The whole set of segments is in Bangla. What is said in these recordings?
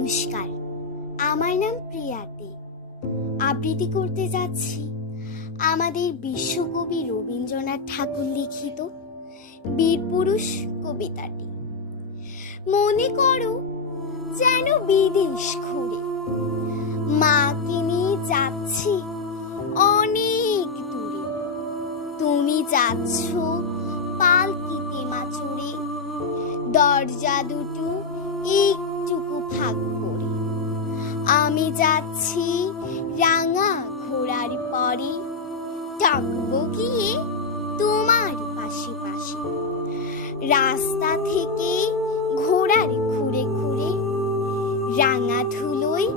নমস্কার, আমার নাম প্রিয়াতে। আবৃত্তি করতে যাচ্ছি আমাদের বিশ্বকবি রবীন্দ্রনাথ ঠাকুর লিখিত বীরপুরুষ কবিতাটি। মনে করো যেন বিদেশ ঘুরে মাকে নিয়ে যাচ্ছি অনেক দূরে। তুমি যাচ্ছ পালকিতে মাচুরে, দরজা দুটো একটুকু ফাঁক করে। আমি যাচ্ছি রাঙা ঘোড়ার পরে, ডাকবো গিয়ে তোমার পাশে পাশে। রাস্তা থেকে ঘোড়ার ঘুরে ঘুরে রাঙা ধুলোয়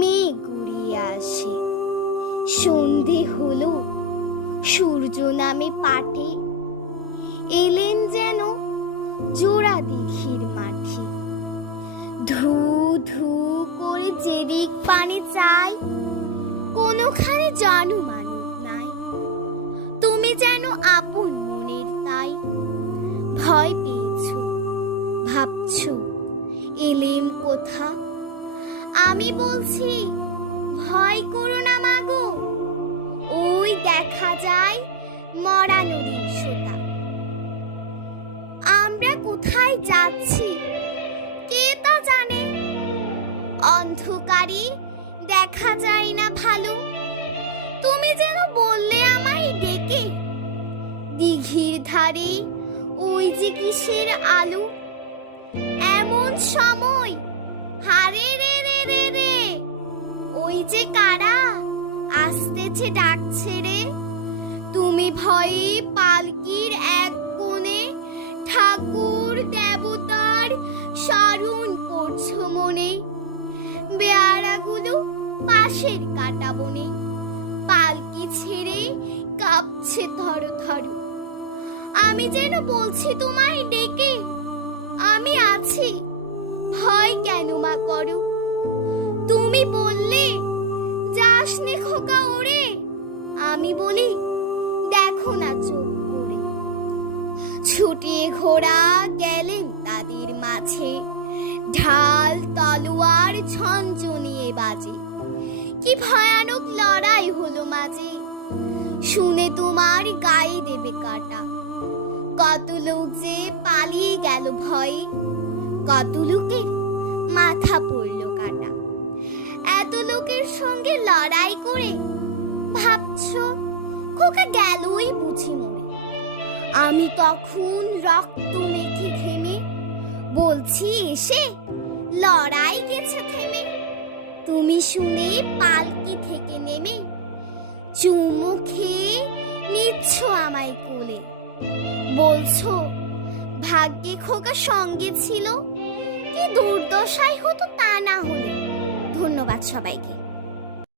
মেঘ উড়িয়ে আসে। সন্ধে হলো, সূর্য নামে পাটে, এলেন যেন জোড়া দিঘির মাঠে। ধু ধু করে যেদিক পানে চাই, কোনোখানে জানু মানুষ নাই। তুমি যেন আপন মনের তাই। ভয় পেয়েছ, ভাবছ এলেম কোথা। আমি বলছি ভয় করো না মাগো, ওই দেখা যায় মরা নদীর সোতা। আমরা কোথায় যাচ্ছি কে তা জানে, অন্ধকারে দেখা যায় না ভালো। তুমি যেন বললে আমায় ডেকে, দিঘির ধারে ওই যে কিসের আলো। এমন সময় হারে রে রে রে রে, ওই যে কারা আসতেছে ডাকছে রে। তুমি ভয়ে পালকির এক কোণে ঠাকুর দেবতার স্মরণ করছো মনে। বেয়ারাগুলো পাশের কাটা বনে, পালকি ছেড়ে কাঁপছে থর থর। আমি যেন বলছি তোমায় ডেকে, আমি আছি, ভয় কেন মা করো। তুমি বললে যাস নে খোকা ওরে, আমি বলি দেখো না চোখ করে। ছুটিয়ে ঘোড়া গেলেন তাদের মাঝে, ঢাল তলোয়ার ঝনঝনিয়ে বাজে। কি ভয়ানক লড়াই হলো মাঝে, শুনে তোমার গায়ে দেবে কাটা। কত লোক যে পালিয়ে গেল ভয়ে, কত লোকের মাথা পড়ল কাটা। এত লোকের সঙ্গে লড়াই করে ভাবছো খোকা গেলই বুঝি মরে। আমি তখন রক্ত মেখে ঘেমে বলছি এসে লড়াই গেছে থেমে। তুমি শুনে পালকি থেকে নেমে চুমু খেয়ে নিচ্ছ আমায় কোলে। বলছো ভাগ্যে খোকা সঙ্গে ছিল, কি দুর্দশাই হতো তা না হলে। ধন্যবাদ সবাইকে।